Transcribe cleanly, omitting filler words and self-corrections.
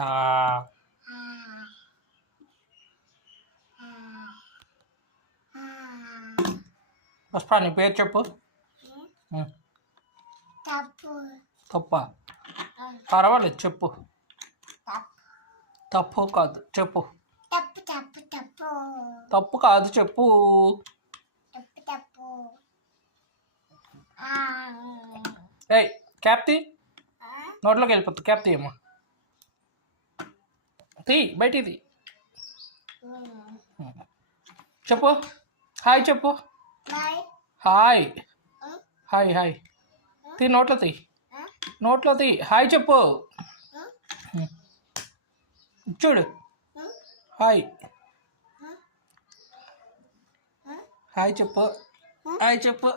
ఆ. పుష్ప నీ పేరు చెప్పు. తప్ప పర్వాలేదు చెప్పు. తప్పు కాదు చెప్పు. తప్పు కాదు చెప్పు. ఏయ్ క్యాప్ తీ, నోట్లోకి వెళ్ళిపోతుంది. క్యాప్ తీయమ్మా, తీ బయట తీ. చెప్పు హాయ్ చెప్పు. హాయ్ హాయ్ హాయ్ తీ, నోట్లో తీ, నోట్లో తీ. హాయ్ చెప్పు. చూడు హాయ్. హాయ్ చెప్పు. హాయ్ చెప్పు.